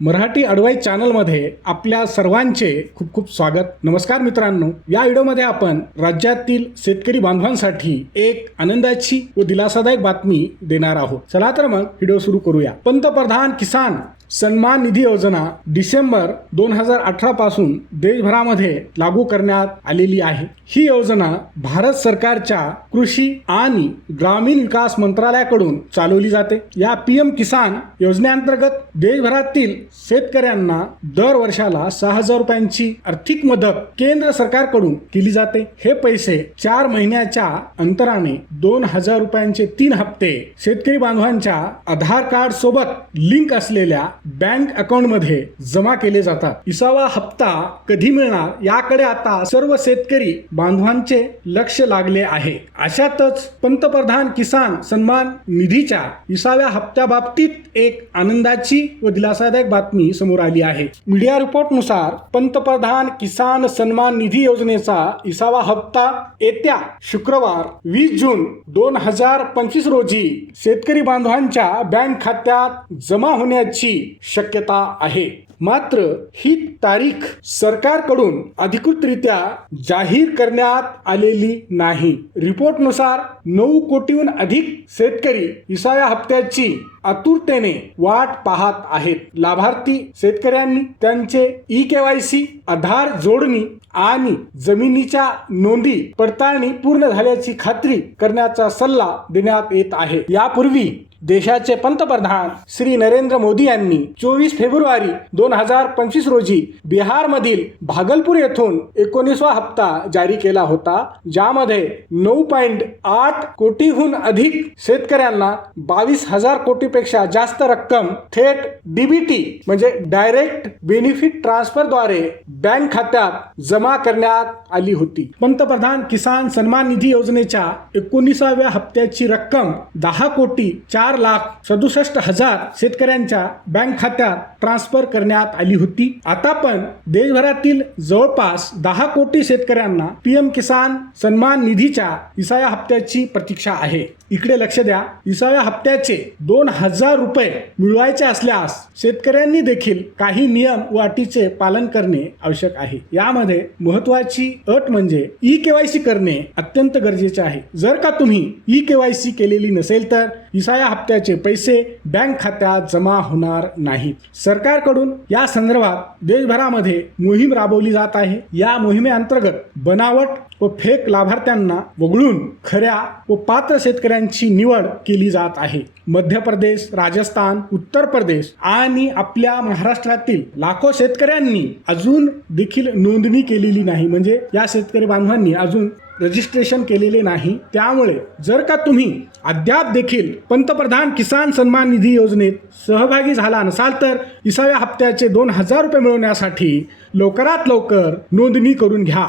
मराठी अडवाई चॅनलमध्ये आपल्या सर्वांचे खूप खूप स्वागत. नमस्कार मित्रांनो. या व्हिडिओमध्ये आपण राज्यातील शेतकरी बांधवांसाठी एक आनंदाची व दिलासादायक बातमी देणार आहोत. चला तर मग व्हिडिओ सुरू करूया. पंतप्रधान किसान सन्मान निधी योजना डिसेंबर दोन हजार अठरा पासून देशभरामध्ये लागू करण्यात आलेली आहे. ही योजना भारत सरकारच्या कृषी आणि ग्रामीण विकास मंत्रालयाकडून चालवली जाते. या पीएम किसान योजनेअंतर्गत देशभरातील शेतकऱ्यांना दर वर्षाला सहा हजार रुपयांची आर्थिक मदत केंद्र सरकारकडून केली जाते. हे पैसे चार महिन्याच्या अंतराने दोन हजार रुपयांचे तीन हप्ते शेतकरी बांधवांच्या आधार कार्ड सोबत लिंक असलेल्या बँक अकाउंटमध्ये जमा केले जातात. इसावा हप्ता कधी मिळणार याकडे आता सर्व शेतकरी बांधवांचे लक्ष लागले आहे. अशातच पंतप्रधान किसान सन्मान निधीच्या इसाव्या हप्त्याबाबतीत एक आनंदाची व दिलासादायक बातमी समोर आली आहे. मीडिया रिपोर्टनुसार पंतप्रधान किसान सन्मान निधी योजनेचा इसावा हप्ता येत्या शुक्रवार वीस जून दोन हजार पंचवीस रोजी शेतकरी बांधवांच्या बँक खात्यात जमा होण्याची शक्यता आहे. मात्र ही तारीख सरकारकडून अधिकृतरित्या जाहीर करण्यात आलेली नाही. रिपोर्टनुसार नऊ कोटीहून अधिक शेतकरी इसाया हप्त्याची आतुरतेने वाट पाहत आहेत. लाभार्थी शेतकऱ्यांनी त्यांचे ई केवायसी आधार जोडणी आणि जमिनीच्या नोंदी पडताळणी पूर्ण झाल्याची खात्री करण्याचा सल्ला देण्यात येत आहे. यापूर्वी देशाचे पंतप्रधान श्री नरेंद्र मोदी यांनी चोवीस फेब्रुवारी दोन हजार पंचवीस रोजी बिहारमधील भागलपूर येथून एकोणीसवा हप्ता जारी केला होता ज्यामध्ये नऊ पॉइंट आठ कोटीहून अधिक शेतकऱ्यांना बावीस हजार कोटीपेक्षा जास्त रक्कम थेट डीबीटी म्हणजे डायरेक्ट बेनिफिट ट्रान्सफरद्वारे बँक खात्यात जमा करण्यात आली होती. पंतप्रधान किसान सन्मान निधी योजनेच्या एकोणीसाव्या हप्त्याची रक्कम दहा कोटी चार चार लाख सदुसष्ट हजार शेतकऱ्यांच्या बँक खात्यात ट्रान्सफर करण्यात आली होती. आता पण देशभरातील जवळपास दहा कोटी शेतकऱ्यांना पीएम किसान सन्मान निधीच्या इसाया हप्त्याची प्रतीक्षा आहे. इकडे लक्ष द्या. इसाव्या हप्त्याचे दोन हजार रुपये मिळवायचे असल्यास शेतकऱ्यांनी देखील काही नियम व अटीचे पालन करणे आवश्यक आहे. यामध्ये महत्वाची अट म्हणजे ई केवायसी करणे अत्यंत गरजेचे आहे. जर का तुम्ही ई केवायसी केलेली नसेल तर विसाव्या हप्त्याचे पैसे बँक खात्यात जमा होणार नाहीत. सरकारकडून या संदर्भात देशभरामध्ये मोहीम राबवली जात आहे. या मोहिमेअंतर्गत बनावट व फेक लाभार्थ्यांना वगळून खऱ्या व पात्र शेतकऱ्यांची निवड केली जात आहे. मध्य प्रदेश राजस्थान उत्तर प्रदेश आणि आपल्या महाराष्ट्रातील लाखो शेतकऱ्यांनी अजून देखील नोंदणी केलेली नाही. म्हणजे या शेतकरी बांधवांनी अजून रजिस्ट्रेशन केलेले नाही. त्यामुळे जर का तुम्ही अद्याप देखील पंतप्रधान किसान सन्मान निधी योजनेत सहभागी झाला नसाल तर इसाव्या हप्त्याचे दोन हजार रुपये मिळवण्यासाठी लवकरात लवकर नोंदणी करून घ्या.